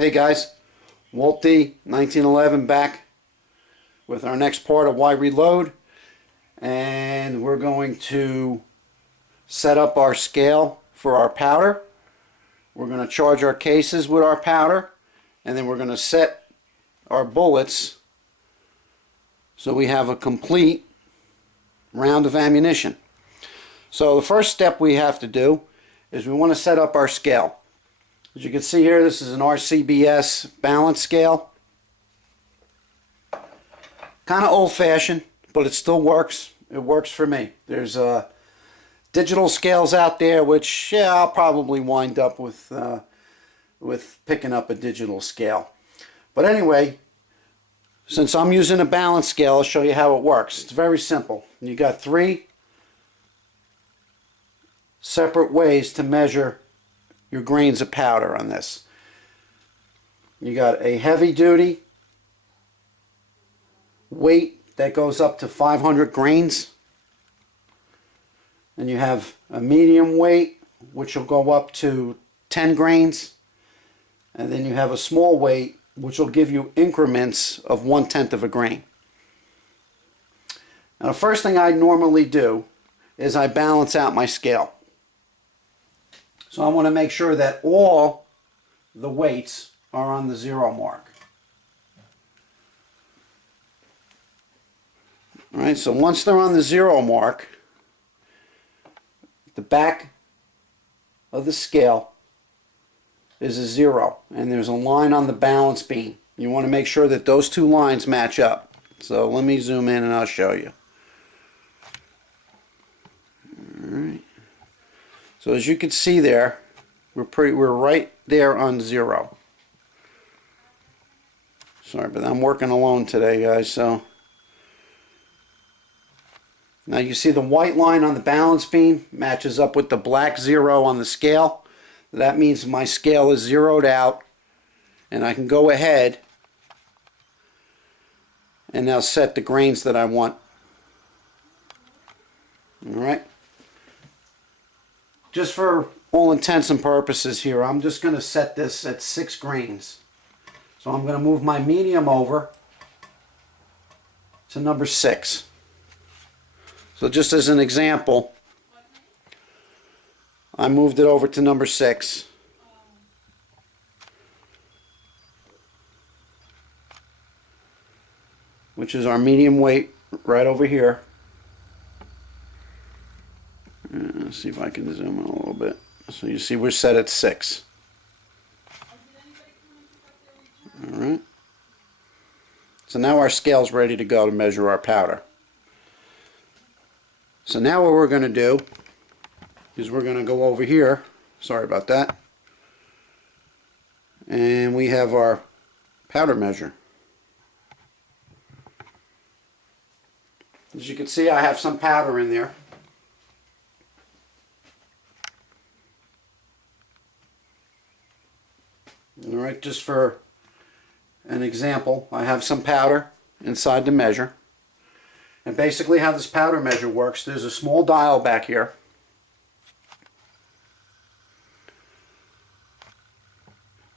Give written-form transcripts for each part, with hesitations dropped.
Hey guys, Walt D, 1911 back with our next part of Why Reload, and we're going to set up our scale for our powder. We're going to charge our cases with our powder, and then we're going to set our bullets so we have a complete round of ammunition. So the first step we have to do is we want to set up our scale. As you can see here, this is an RCBS balance scale. Kind of old-fashioned, but it still works. It works for me. There's digital scales out there, which I'll probably wind up with picking up a digital scale. But anyway, since I'm using a balance scale, I'll show you how it works. It's very simple. You got 3 separate ways to measure your grains of powder on this. You got a heavy duty weight that goes up to 500 grains, and you have a medium weight which will go up to 10 grains, and then you have a small weight which will give you increments of 1/10 of a grain. Now the first thing I normally do is I balance out my scale. So I want to make sure that all the weights are on the 0 mark. Alright, so once they're on the 0 mark, the back of the scale is a 0, and there's a line on the balance beam. You want to make sure that those 2 lines match up. So let me zoom in and I'll show you. Alright. So as you can see there, we're right there on 0. Sorry, but I'm working alone today, guys. So now you see the white line on the balance beam matches up with the black 0 on the scale. That means my scale is zeroed out, and I can go ahead and now set the grains that I want. All right. Just for all intents and purposes here, I'm just going to set this at 6 grains. So I'm going to move my medium over to number 6. So just as an example, I moved it over to number 6. Which is our medium weight right over here. Let's see if I can zoom in a little bit. So you see we're set at 6. Alright. So now our scale's ready to go to measure our powder. So now what we're going to do is we're going to go over here. Sorry about that. And we have our powder measure. As you can see, I have some powder in there. Alright, just for an example, I have some powder inside the measure. And basically how this powder measure works, there's a small dial back here.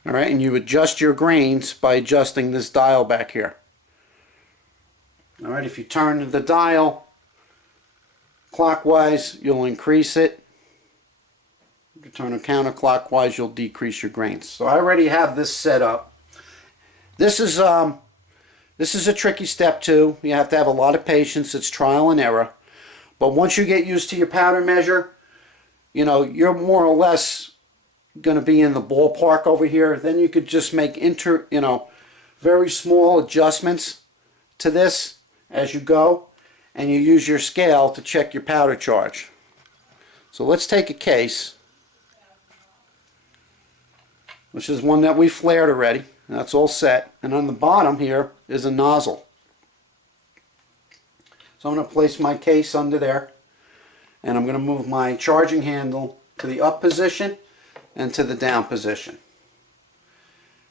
Alright, and you adjust your grains by adjusting this dial back here. Alright, if you turn the dial clockwise, you'll increase it. If you turn it counterclockwise, you'll decrease your grains. So I already have this set up. This is a tricky step too. You have to have a lot of patience. It's trial and error. But once you get used to your powder measure, you know, you're more or less going to be in the ballpark over here. Then you could just make very small adjustments to this as you go, and you use your scale to check your powder charge. So let's take a case, which is one that we flared already. That's all set. And on the bottom here is a nozzle. So I'm going to place my case under there, and I'm going to move my charging handle to the up position and to the down position.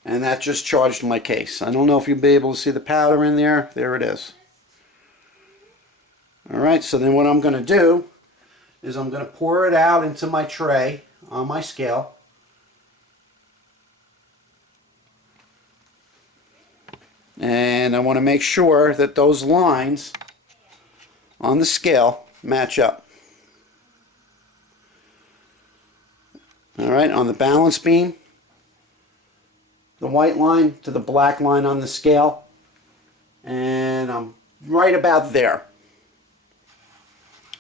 And that just charged my case. I don't know if you'll be able to see the powder in there. There it is. Alright, so then what I'm going to do is I'm going to pour it out into my tray on my scale. And I want to make sure that those lines on the scale match up. Alright, on the balance beam, the white line to the black line on the scale, and I'm right about there,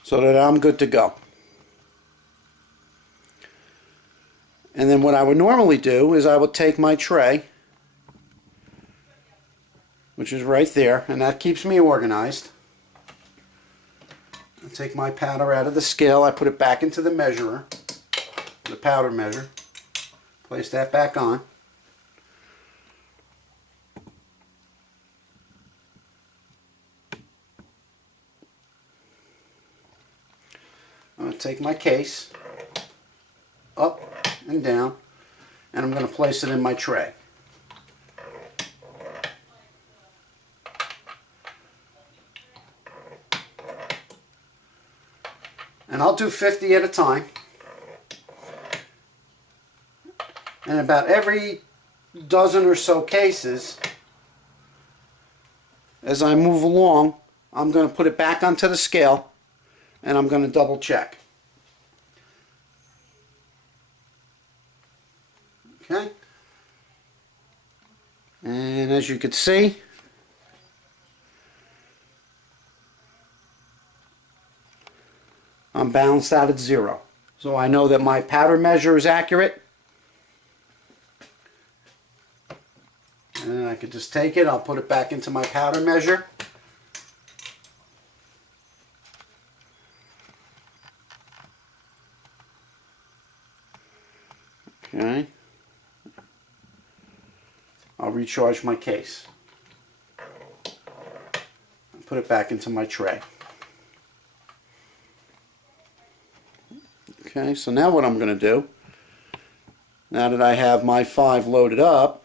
so that I'm good to go. And then what I would normally do is I would take my tray, which is right there, and that keeps me organized. I take my powder out of the scale, I put it back into the measurer, the powder measure, place that back on. I'm going to take my case up and down, and I'm going to place it in my tray. And I'll do 50 at a time. And about every dozen or so cases, as I move along, I'm going to put it back onto the scale and I'm going to double check. Okay? And as you can see, I'm balanced out at 0. So I know that my powder measure is accurate. And I could just take it, I'll put it back into my powder measure. Okay. I'll recharge my case. And put it back into my tray. Okay, so now what I'm going to do, now that I have my 5 loaded up,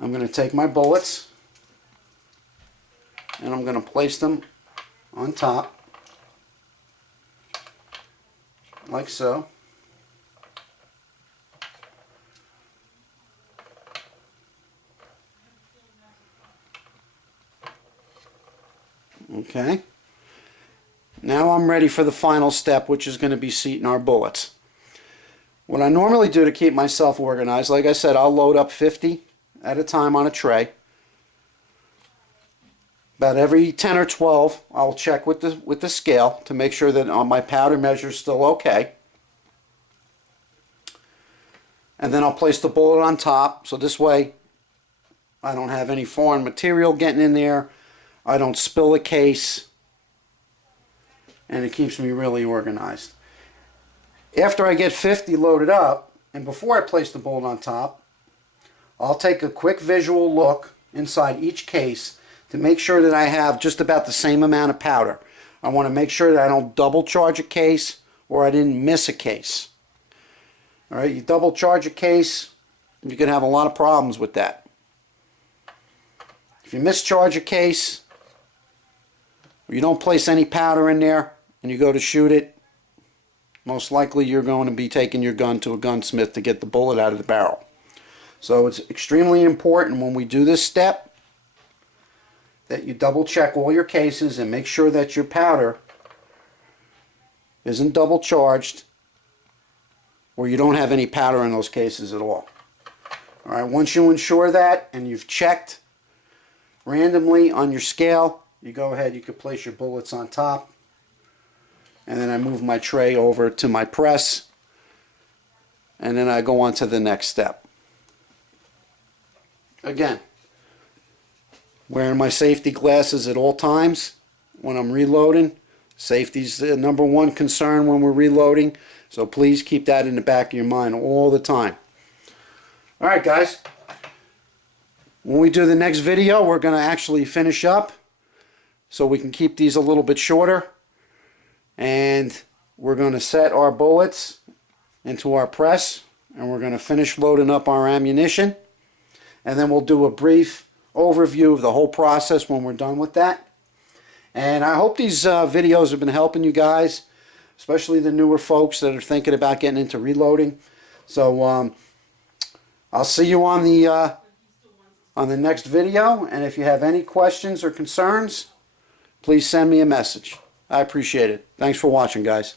I'm going to take my bullets and I'm going to place them on top, like so. Okay. Now I'm ready for the final step, which is going to be seating our bullets. What I normally do to keep myself organized, like I said, I'll load up 50 at a time on a tray. About every 10 or 12, I'll check with the scale to make sure that my powder measure is still okay. And then I'll place the bullet on top, so this way I don't have any foreign material getting in there. I don't spill a case, and it keeps me really organized. After I get 50 loaded up, and before I place the bullet on top, I'll take a quick visual look inside each case to make sure that I have just about the same amount of powder. I want to make sure that I don't double charge a case or I didn't miss a case. Alright, you double charge a case, you can have a lot of problems with that. If you mischarge a case, or you don't place any powder in there, and you go to shoot it, most likely you're going to be taking your gun to a gunsmith to get the bullet out of the barrel. So it's extremely important when we do this step that you double check all your cases and make sure that your powder isn't double charged or you don't have any powder in those cases at all. Alright, once you ensure that and you've checked randomly on your scale, you go ahead, you can place your bullets on top, and then I move my tray over to my press, and then I go on to the next step. Again, wearing my safety glasses at all times when I'm reloading. Safety's the number one concern when we're reloading, so please keep that in the back of your mind all the time. Alright guys, when we do the next video, we're going to actually finish up so we can keep these a little bit shorter, and we're going to set our bullets into our press, and we're going to finish loading up our ammunition, and then we'll do a brief overview of the whole process when we're done with that. And I hope these videos have been helping you guys, especially the newer folks that are thinking about getting into reloading. So I'll see you on the next video, and if you have any questions or concerns, please send me a message. I appreciate it. Thanks for watching, guys.